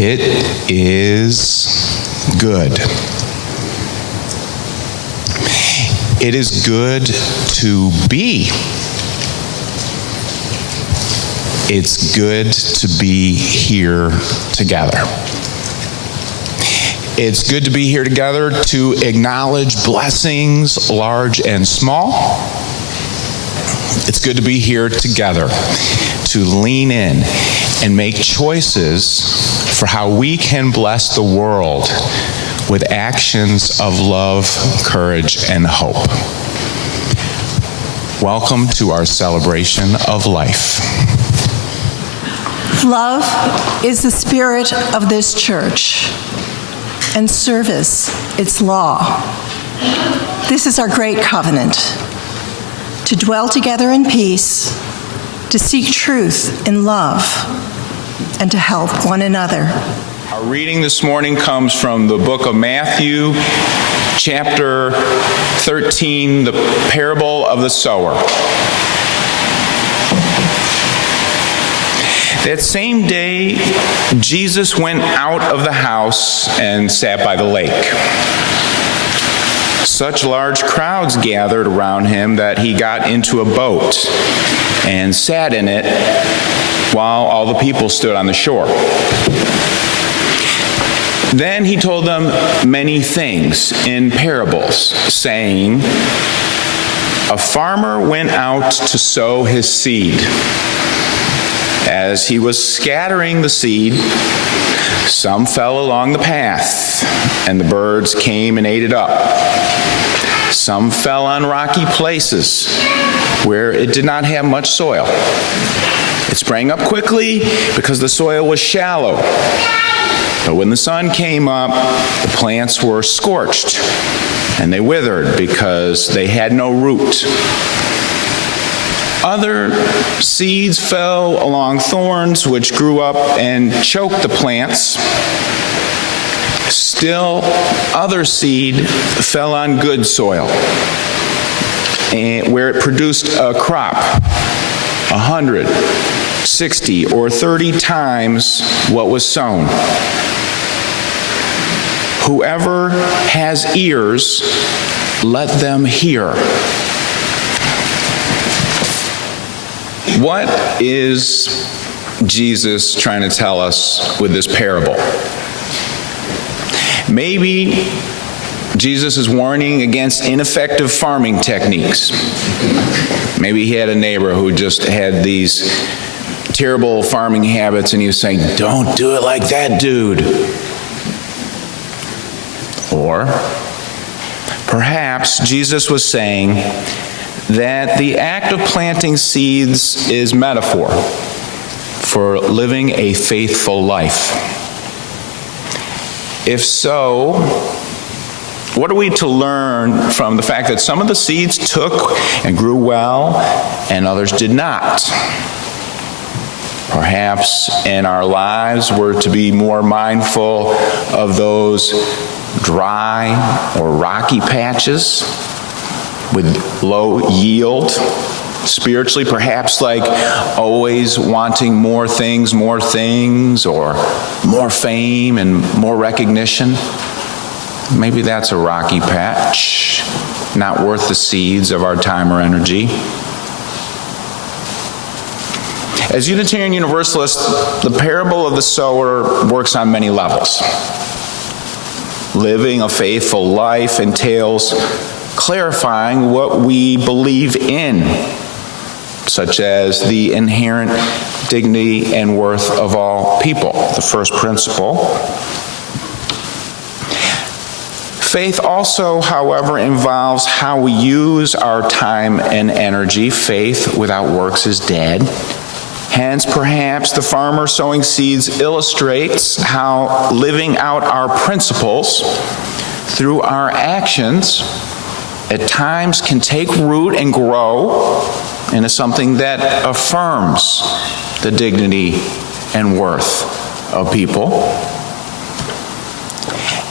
It is good. It is good to be. It's good to be here together. It's good to be here together to acknowledge blessings, large and small. It's good to be here together to lean in and make choices for how we can bless the world with actions of love, courage, and hope. Welcome to our celebration of life. Love is the spirit of this church, and service its law. This is our great covenant, to dwell together in peace, to seek truth in love, and to help one another. Our reading this morning comes from the book of Matthew, chapter 13, the parable of the sower. That same day, Jesus went out of the house and sat by the lake. Such large crowds gathered around him that he got into a boat and sat in it while all the people stood on the shore. Then he told them many things in parables, saying, "A farmer went out to sow his seed. As he was scattering the seed, some fell along the path, and the birds came and ate it up. Some fell on rocky places where it did not have much soil. It sprang up quickly because the soil was shallow. But when the sun came up, the plants were scorched, and they withered because they had no root. Other seeds fell along thorns, which grew up and choked the plants. Still, other seed fell on good soil, where it produced a crop 100, 60, or 30 times what was sown. Whoever has ears, let them hear." What is Jesus trying to tell us with this parable? Maybe Jesus is warning against ineffective farming techniques. Maybe he had a neighbor who just had these terrible farming habits, and he was saying, "Don't do it like that, dude." Or perhaps Jesus was saying that the act of planting seeds is metaphor for living a faithful life. If so, what are we to learn from the fact that some of the seeds took and grew well and others did not? Perhaps in our lives we're to be more mindful of those dry or rocky patches with low yield, spiritually, perhaps like always wanting more things, or more fame and more recognition. Maybe that's a rocky patch, not worth the seeds of our time or energy. As Unitarian Universalists, the parable of the sower works on many levels. Living a faithful life entails clarifying what we believe in, such as the inherent dignity and worth of all people, the first principle. Faith also, however, involves how we use our time and energy. Faith without works is dead. Hence, perhaps the farmer sowing seeds illustrates how living out our principles through our actions at times can take root and grow into something that affirms the dignity and worth of people.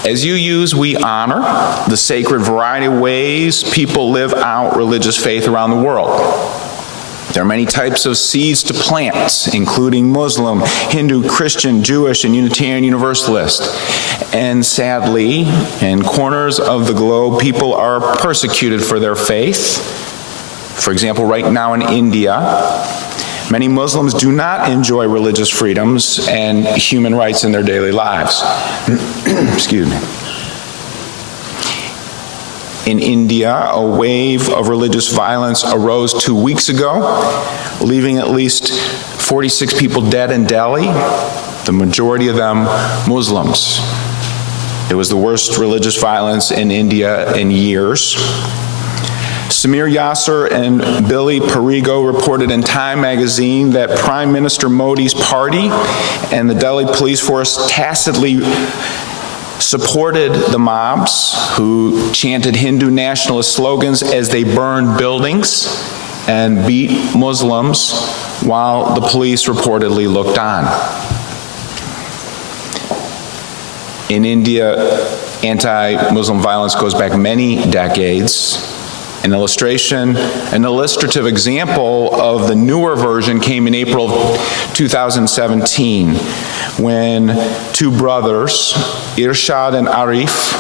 As you use, we honor the sacred variety of ways people live out religious faith around the world. There are many types of seeds to plant, including Muslim, Hindu, Christian, Jewish, and Unitarian Universalist. And sadly, in corners of the globe, people are persecuted for their faith. For example, right now in India, many Muslims do not enjoy religious freedoms and human rights in their daily lives. Excuse me. In India, a wave of religious violence arose 2 weeks ago, leaving at least 46 people dead in Delhi, the majority of them Muslims. It was the worst religious violence in India in years. Samir Yasser and Billy Perigo reported in Time magazine that Prime Minister Modi's party and the Delhi police force tacitly supported the mobs who chanted Hindu nationalist slogans as they burned buildings and beat Muslims while the police reportedly looked on. In India, anti-Muslim violence goes back many decades. An illustrative example of the newer version came in April of 2017 when two brothers, Irshad and Arif,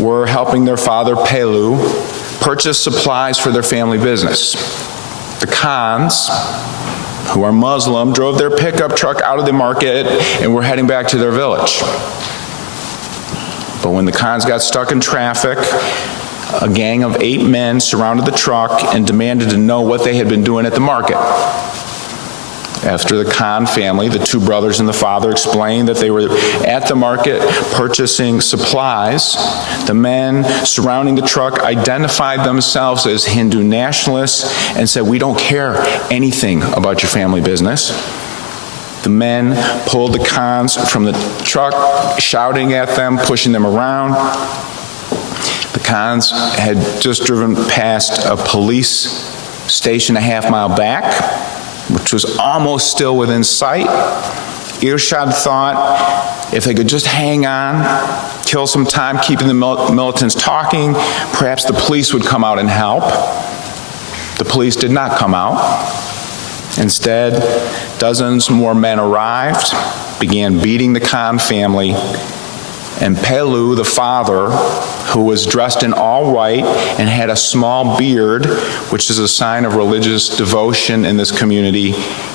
were helping their father, Pelu, purchase supplies for their family business. The Khans, who are Muslim, drove their pickup truck out of the market and were heading back to their village. But when the Khans got stuck in traffic, a gang of 8 men surrounded the truck and demanded to know what they had been doing at the market. After the Khan family, the two brothers and the father, explained that they were at the market purchasing supplies, the men surrounding the truck identified themselves as Hindu nationalists and said, "We don't care anything about your family business." The men pulled the Khans from the truck, shouting at them, pushing them around. The Khans had just driven past a police station a half-mile back, which was almost still within sight. Irshad thought if they could just hang on, kill some time keeping the militants talking, perhaps the police would come out and help. The police did not come out. Instead, dozens more men arrived, began beating the Khan family, and Pelu, the father, who was dressed in all white and had a small beard, which is a sign of religious devotion in this community,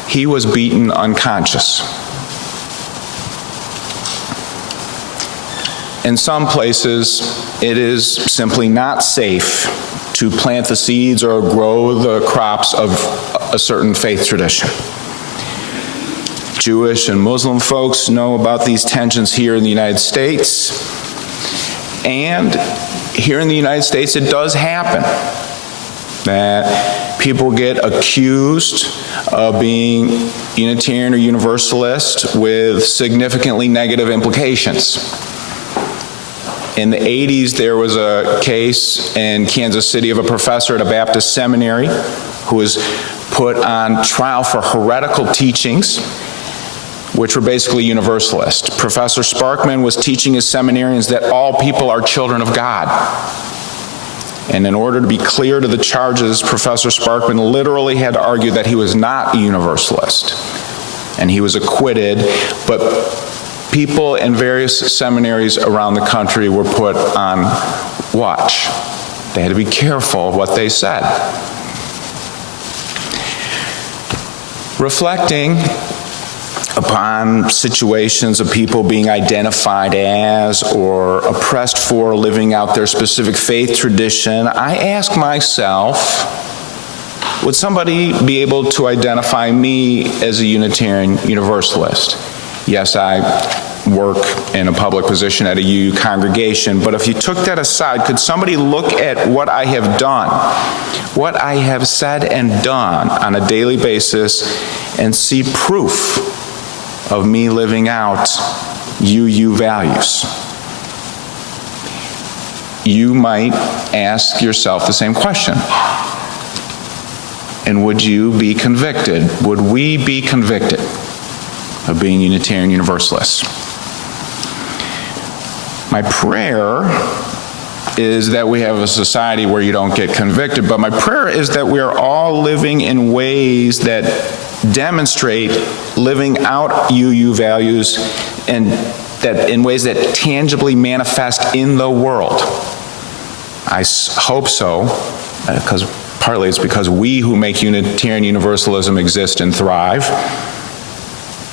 he was beaten unconscious. In some places, it is simply not safe to plant the seeds or grow the crops of a certain faith tradition. Jewish and Muslim folks know about these tensions here in the United States. And here in the United States, it does happen that people get accused of being Unitarian or Universalist with significantly negative implications. In the 80s, there was a case in Kansas City of a professor at a Baptist seminary who was put on trial for heretical teachings, which were basically Universalist. Professor Sparkman was teaching his seminarians that all people are children of God. And in order to be clear to the charges, Professor Sparkman literally had to argue that he was not a Universalist. And he was acquitted, but people in various seminaries around the country were put on watch. They had to be careful of what they said. Reflecting upon situations of people being identified as or oppressed for living out their specific faith tradition, I ask myself, would somebody be able to identify me as a Unitarian Universalist? Yes, I work in a public position at a UU congregation, but if you took that aside, could somebody look at what I have done, what I have said and done on a daily basis, and see proof of me living out UU values? You might ask yourself the same question. And would you be convicted? Would we be convicted of being Unitarian Universalists? My prayer is that we have a society where you don't get convicted, but my prayer is that we are all living in ways that demonstrate living out UU values, and that in ways that tangibly manifest in the world. I hope so, because partly it's because we who make Unitarian Universalism exist and thrive,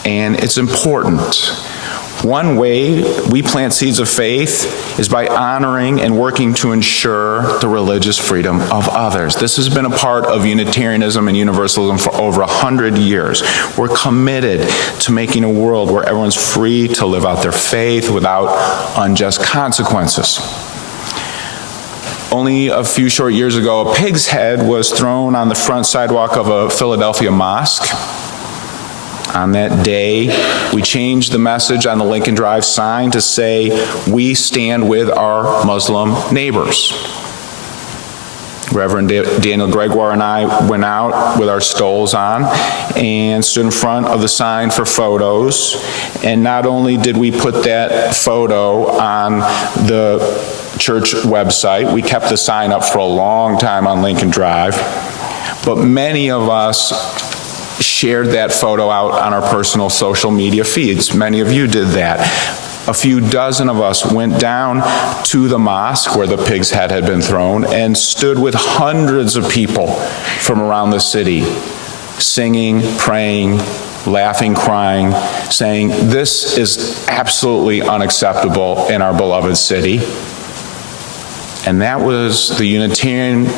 and it's important. One way we plant seeds of faith is by honoring and working to ensure the religious freedom of others. This has been a part of Unitarianism and Universalism for over 100 years. We're committed to making a world where everyone's free to live out their faith without unjust consequences. Only a few short years ago, a pig's head was thrown on the front sidewalk of a Philadelphia mosque. On that day, we changed the message on the Lincoln Drive sign to say, "We stand with our Muslim neighbors." Reverend Daniel Gregoire and I went out with our stoles on and stood in front of the sign for photos. And not only did we put that photo on the church website, we kept the sign up for a long time on Lincoln Drive, but many of us shared that photo out on our personal social media feeds. Many of you did that. A few dozen of us went down to the mosque where the pig's head had been thrown and stood with hundreds of people from around the city, singing, praying, laughing, crying, saying, "This is absolutely unacceptable in our beloved city." And that was the Unitarian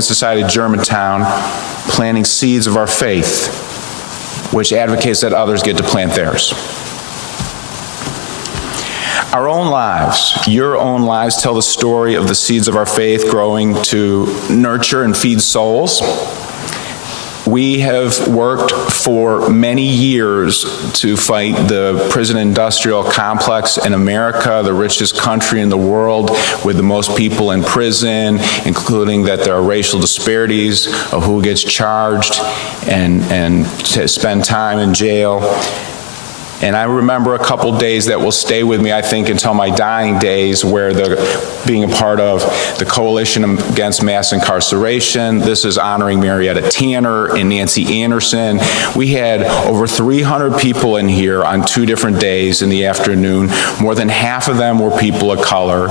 Society of Germantown planting seeds of our faith, which advocates that others get to plant theirs. Our own lives, your own lives, tell the story of the seeds of our faith growing to nurture and feed souls. We have worked for many years to fight the prison industrial complex in America, the richest country in the world with the most people in prison, including that there are racial disparities of who gets charged and to spend time in jail. And I remember a couple days that will stay with me, I think, until my dying days, where being a part of the Coalition Against Mass Incarceration. This is honoring Marietta Tanner and Nancy Anderson. We had over 300 people in here on 2 different days in the afternoon. More than half of them were people of color,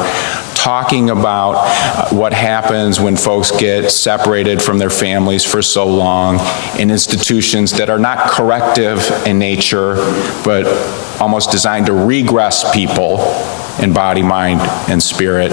talking about what happens when folks get separated from their families for so long in institutions that are not corrective in nature, but almost designed to regress people in body, mind, and spirit.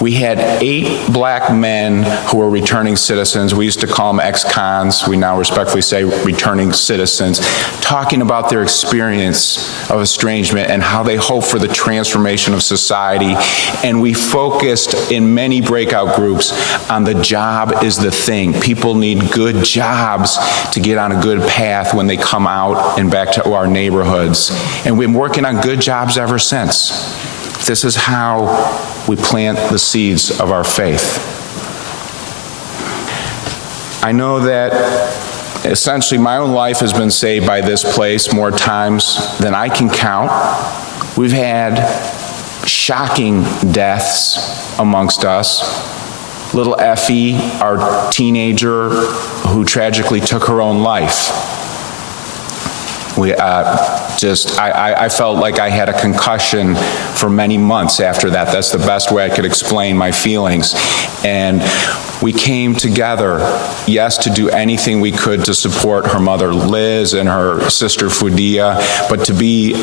We had 8 black men who were returning citizens. We used to call them ex-cons. We now respectfully say returning citizens, talking about their experience of estrangement and how they hope for the transformation of society. And we focused in many breakout groups on the job is the thing. People need good jobs to get on a good path when they come out and back to our neighborhoods. And we've been working on good jobs ever since. This is how we plant the seeds of our faith. I know that essentially my own life has been saved by this place more times than I can count. We've had shocking deaths amongst us. Little Effie, our teenager who tragically took her own life. I felt like I had a concussion for many months after that. That's the best way I could explain my feelings. And we came together, yes, to do anything we could to support her mother Liz and her sister Fudia, but to be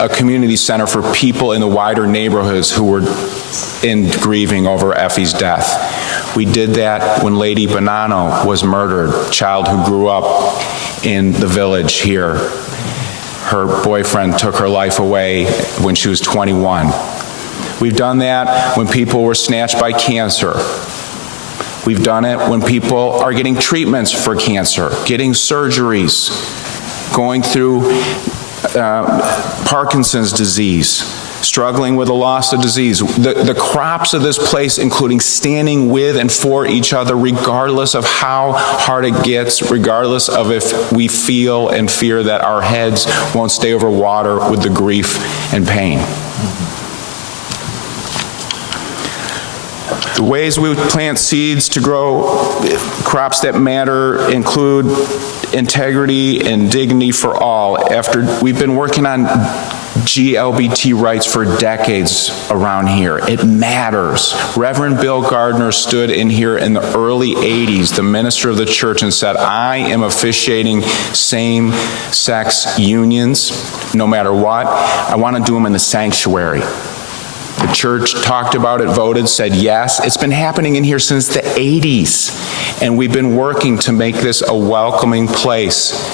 a community center for people in the wider neighborhoods who were in grieving over Effie's death. We did that when Lady Bonanno was murdered, a child who grew up in the village here. Her boyfriend took her life away when she was 21. We've done that when people were snatched by cancer. We've done it when people are getting treatments for cancer, getting surgeries, going through Parkinson's disease, struggling with the loss of disease. The crops of this place, including standing with and for each other, regardless of how hard it gets, regardless of if we feel and fear that our heads won't stay over water with the grief and pain. The ways we plant seeds to grow crops that matter include integrity and dignity for all. After we've been working on GLBT rights for decades around here. It matters. Reverend Bill Gardner stood in here in the early 80s, the minister of the church, and said, I am officiating same-sex unions no matter what. I want to do them in the sanctuary. The church talked about it, voted, said yes. It's been happening in here since the 80s, and we've been working to make this a welcoming place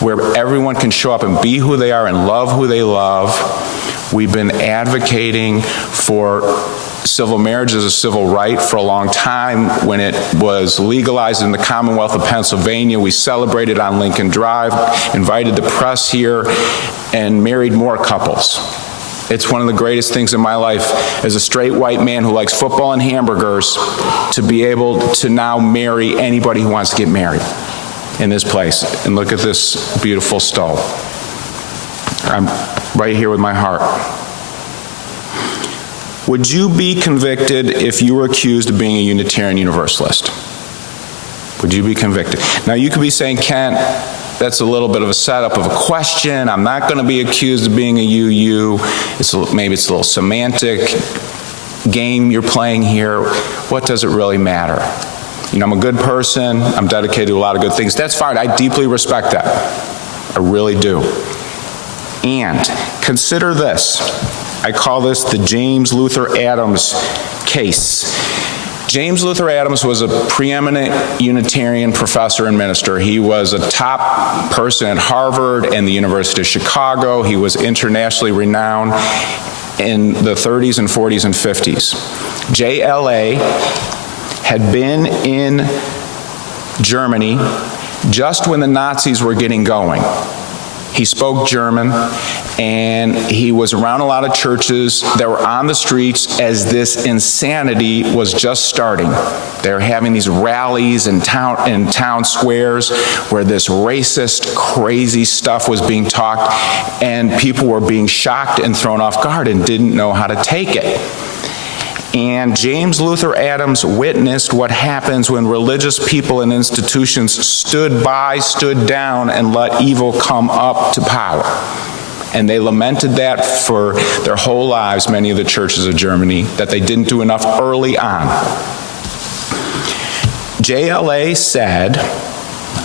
where everyone can show up and be who they are and love who they love. We've been advocating for civil marriage as a civil right for a long time. When it was legalized in the Commonwealth of Pennsylvania, we celebrated on Lincoln Drive, invited the press here, and married more couples. It's one of the greatest things in my life as a straight white man who likes football and hamburgers to be able to now marry anybody who wants to get married in this place. And look at this beautiful stove. I'm right here with my heart. Would you be convicted if you were accused of being a Unitarian Universalist? Would you be convicted? Now you could be saying, Kent, that's a little bit of a setup of a question. I'm not going to be accused of being a UU. Maybe it's a little semantic game you're playing here. What does it really matter? You know, I'm a good person. I'm dedicated to a lot of good things. That's fine. I deeply respect that. I really do. And consider this. I call this the James Luther Adams case. James Luther Adams was a preeminent Unitarian professor and minister. He was a top person at Harvard and the University of Chicago. He was internationally renowned in the 30s and 40s and 50s. JLA had been in Germany just when the Nazis were getting going. He spoke German, and he was around a lot of churches that were on the streets as this insanity was just starting. They were having these rallies in town squares where this racist, crazy stuff was being talked, and people were being shocked and thrown off guard and didn't know how to take it. And James Luther Adams witnessed what happens when religious people and institutions stood down, and let evil come up to power. And they lamented that for their whole lives, many of the churches of Germany, that they didn't do enough early on. JLA said,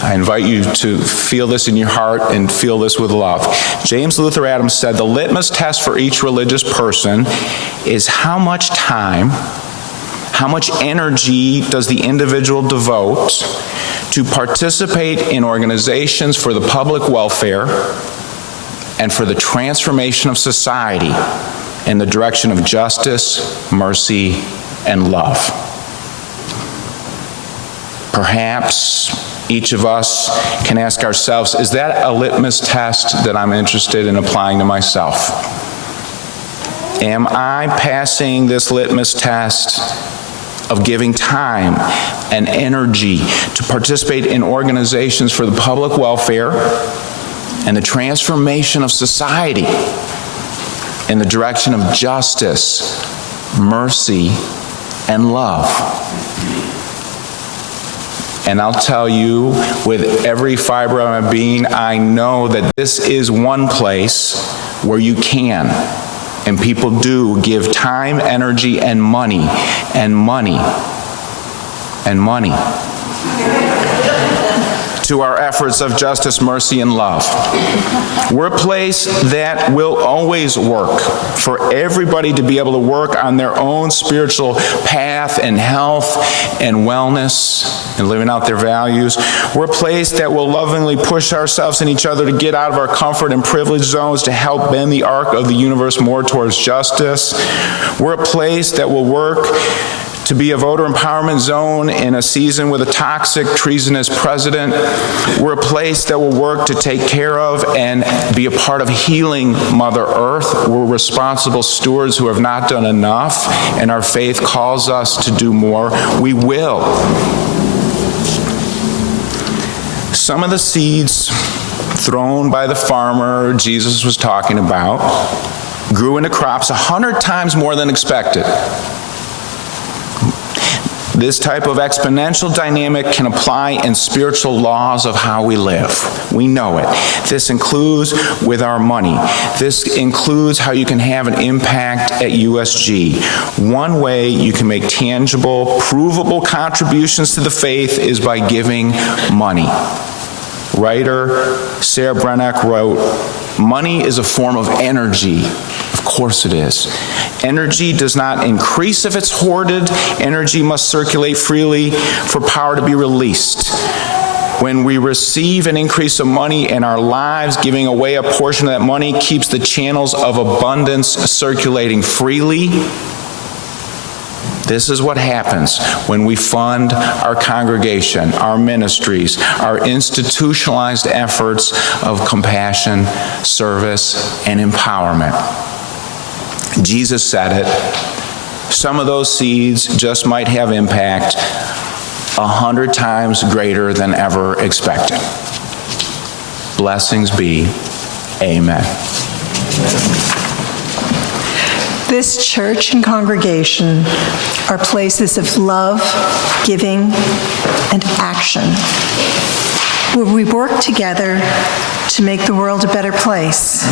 I invite you to feel this in your heart and feel this with love. James Luther Adams said, the litmus test for each religious person is how much time, how much energy does the individual devote to participate in organizations for the public welfare and for the transformation of society in the direction of justice, mercy, and love. Perhaps each of us can ask ourselves, is that a litmus test that I'm interested in applying to myself? Am I passing this litmus test of giving time and energy to participate in organizations for the public welfare and the transformation of society in the direction of justice, mercy, and love? And I'll tell you, with every fiber of my being, I know that this is one place where you can, and people do, give time, energy, and money, and money, and money to our efforts of justice, mercy, and love. We're a place that will always work for everybody to be able to work on their own spiritual path and health and wellness and living out their values. We're a place that will lovingly push ourselves and each other to get out of our comfort and privilege zones to help bend the arc of the universe more towards justice. We're a place that will work to be a voter empowerment zone in a season with a toxic, treasonous president. We're a place that will work to take care of and be a part of healing Mother Earth. We're responsible stewards who have not done enough, and our faith calls us to do more. We will. Some of the seeds thrown by the farmer Jesus was talking about grew into crops 100 times more than expected. This type of exponential dynamic can apply in spiritual laws of how we live. We know it. This includes with our money. This includes how you can have an impact at USG. One way you can make tangible, provable contributions to the faith is by giving money. Writer Sarah Brennock wrote, "Money is a form of energy." Of course it is. Energy does not increase if it's hoarded. Energy must circulate freely for power to be released. When we receive an increase of money in our lives, giving away a portion of that money keeps the channels of abundance circulating freely. This is what happens when we fund our congregation, our ministries, our institutionalized efforts of compassion, service, and empowerment. Jesus said it. Some of those seeds just might have impact 100 times greater than ever expected. Blessings be. Amen. This church and congregation are places of love, giving, and action, where we work together to make the world a better place.